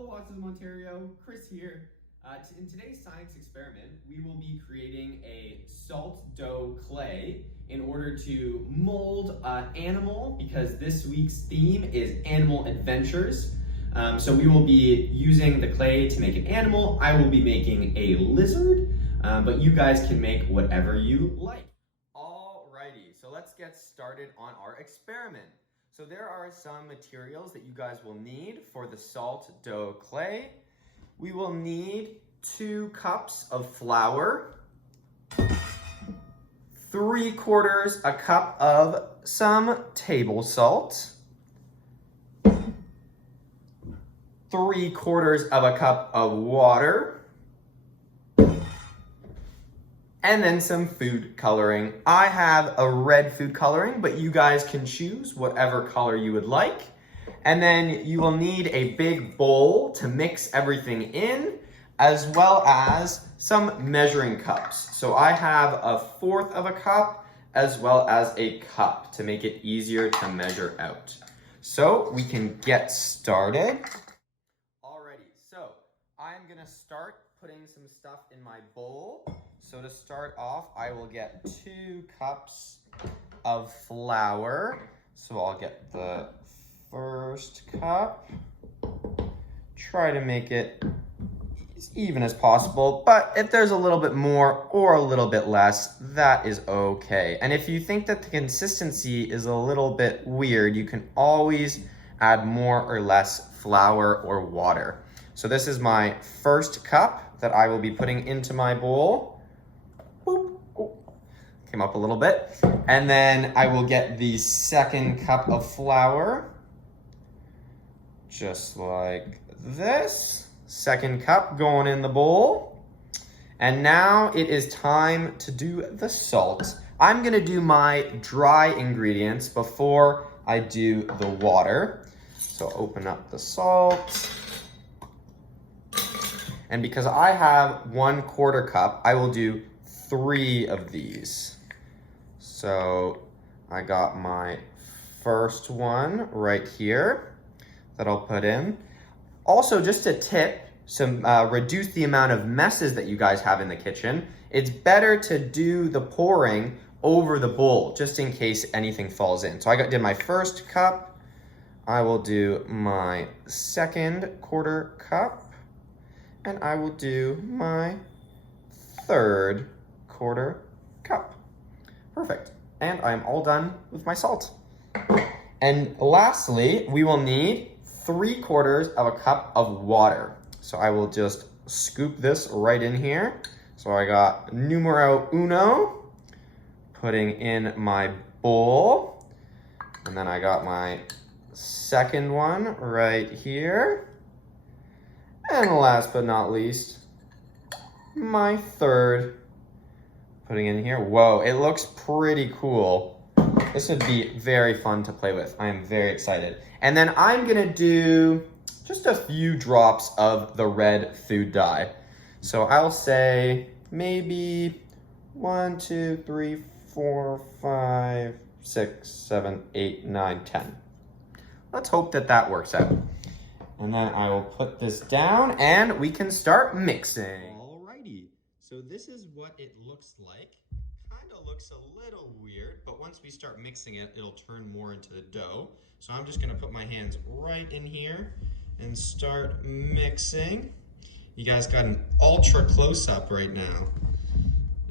Hello Autism Ontario, Chris here. In today's science experiment, we will be creating a salt dough clay in order to mold an animal, because this week's theme is animal adventures. So we will be using the clay to make an animal. I will be making a lizard, but you guys can make whatever you like. Alrighty, so let's get started on our experiment. So there are some materials that you guys will need for the salt dough clay. We will need 2 cups of flour, 3/4 a cup of some table salt, 3/4 of a cup of water, and then some food coloring. I have a red food coloring, but you guys can choose whatever color you would like. And then you will need a big bowl to mix everything in, as well as some measuring cups. So I have 1/4 of a cup, as well as a cup to make it easier to measure out. So we can get started. Alrighty, so I'm gonna start putting some stuff in my bowl. So to start off, I will get 2 cups of flour. So I'll get the first cup. Try to make it as even as possible, but if there's a little bit more or a little bit less, that is okay. And if you think that the consistency is a little bit weird, you can always add more or less flour or water. So this is my first cup that I will be putting into my bowl. Came up a little bit. And then I will get the second cup of flour, just like this. Second cup going in the bowl. And now it is time to do the salt. I'm gonna do my dry ingredients before I do the water. So open up the salt. And because I have 1/4 cup, I will do 3 of these. So I got my first one right here that I'll put in. Also, just a tip, reduce the amount of messes that you guys have in the kitchen. It's better to do the pouring over the bowl, just in case anything falls in. So did my first cup. I will do my second 1/4 cup. And I will do my third 1/4 cup. Perfect. And I'm all done with my salt. And lastly, we will need 3/4 of a cup of water. So I will just scoop this right in here. So I got numero uno, putting in my bowl. And then I got my second one right here. And last but not least, my third, putting in here. Whoa, it looks pretty cool. This would be very fun to play with. I am very excited. And then I'm gonna do just a few drops of the red food dye. So I'll say maybe 1, 2, 3, 4, 5, 6, 7, 8, 9, 10. Let's hope that that works out. And then I will put this down and we can start mixing. Alrighty, so this is what it looks like. Kind of looks a little weird, but once we start mixing it, it'll turn more into the dough. So I'm just gonna put my hands right in here and start mixing. You guys got an ultra close-up right now.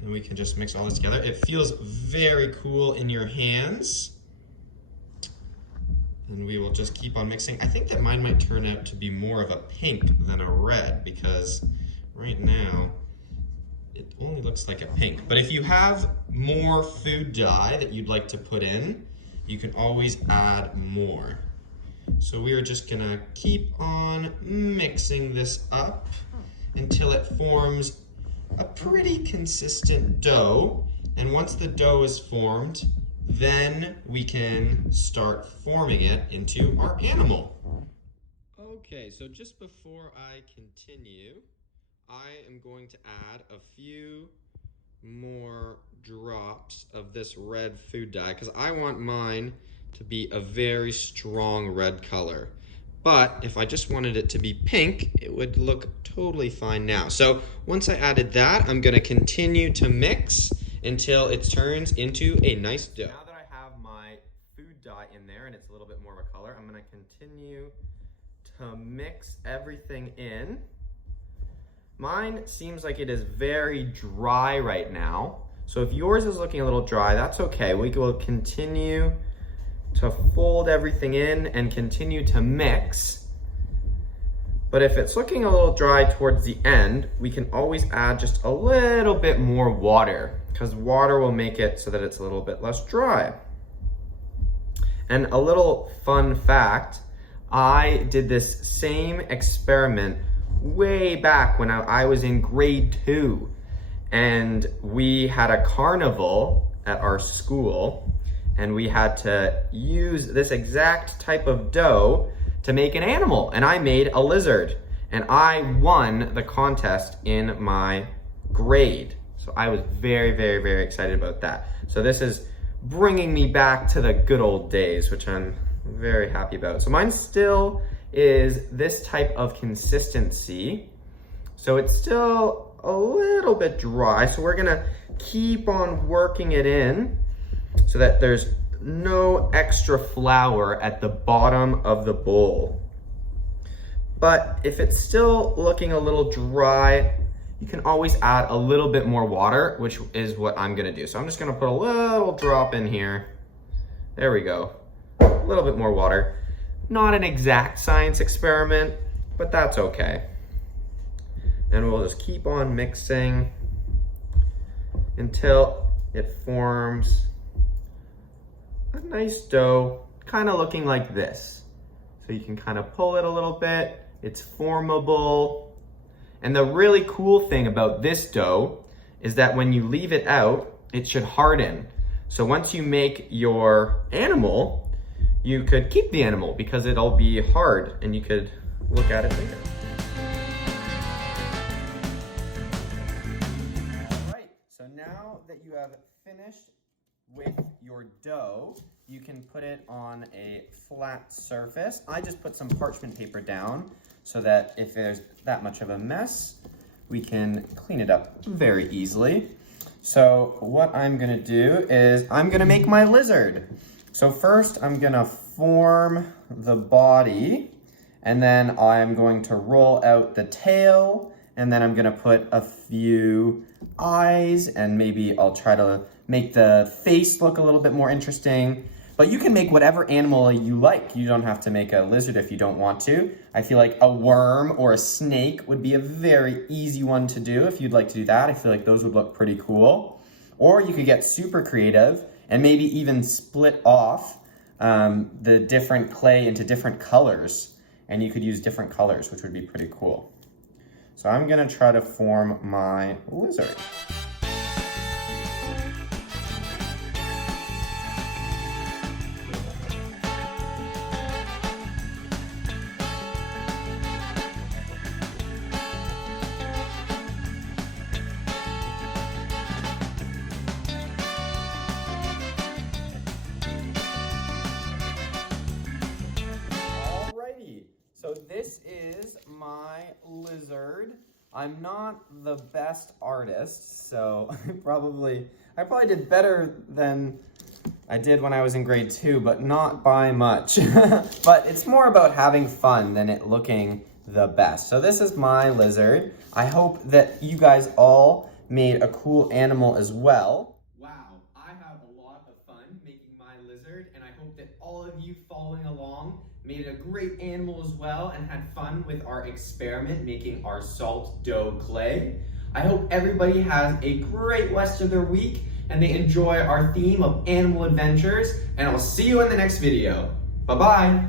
And we can just mix all this together. It feels very cool in your hands. And we will just keep on mixing. I think that mine might turn out to be more of a pink than a red, because right now it only looks like a pink. But if you have more food dye that you'd like to put in, you can always add more. So we are just gonna keep on mixing this up until it forms a pretty consistent dough. And once the dough is formed, then we can start forming it into our animal. Okay, so just before I continue, I am going to add a few more drops of this red food dye, because I want mine to be a very strong red color. But if I just wanted it to be pink, it would look totally fine now. So once I added that, I'm gonna continue to mix until it turns into a nice dough. Now that I have my food dye in there and it's a little bit more of a color, I'm gonna continue to mix everything in. Mine seems like it is very dry right now. So if yours is looking a little dry, that's okay. We will continue to fold everything in and continue to mix. But if it's looking a little dry towards the end, we can always add just a little bit more water, because water will make it so that it's a little bit less dry. And a little fun fact, I did this same experiment way back when I was in grade 2, and we had a carnival at our school, and we had to use this exact type of dough to make an animal, and I made a lizard, and I won the contest in my grade. So I was very, very, very excited about that. So this is bringing me back to the good old days, which I'm very happy about. So mine still is this type of consistency. So it's still a little bit dry. So we're gonna keep on working it in so that there's no extra flour at the bottom of the bowl. But if it's still looking a little dry, you can always add a little bit more water, which is what I'm gonna do. So I'm just gonna put a little drop in here. There we go, a little bit more water. Not an exact science experiment, but that's okay. And we'll just keep on mixing until it forms a nice dough, kind of looking like this. So you can kind of pull it a little bit, it's formable. And the really cool thing about this dough is that when you leave it out, it should harden. So once you make your animal, you could keep the animal because it'll be hard and you could look at it later. All right, so now that you have finished with your dough, you can put it on a flat surface. I just put some parchment paper down so that if there's that much of a mess, we can clean it up very easily. So what I'm gonna do is I'm gonna make my lizard. So first I'm gonna form the body, and then I'm going to roll out the tail, and then I'm gonna put a few eyes, and maybe I'll try to make the face look a little bit more interesting. But you can make whatever animal you like. You don't have to make a lizard if you don't want to. I feel like a worm or a snake would be a very easy one to do if you'd like to do that. I feel like those would look pretty cool. Or you could get super creative and maybe even split off the different clay into different colors. And you could use different colors, which would be pretty cool. So I'm gonna try to form my lizard. So this is my lizard. I'm not the best artist, so I probably did better than I did when I was in grade 2, but not by much. But it's more about having fun than it looking the best. So this is my lizard. I hope that you guys all made a cool animal as well. Wow, I have a lot of fun making my lizard, and I hope that all of you following along made a great animal as well and had fun with our experiment making our salt dough clay. I hope everybody has a great rest of their week and they enjoy our theme of animal adventures, and I'll see you in the next video. Bye-bye.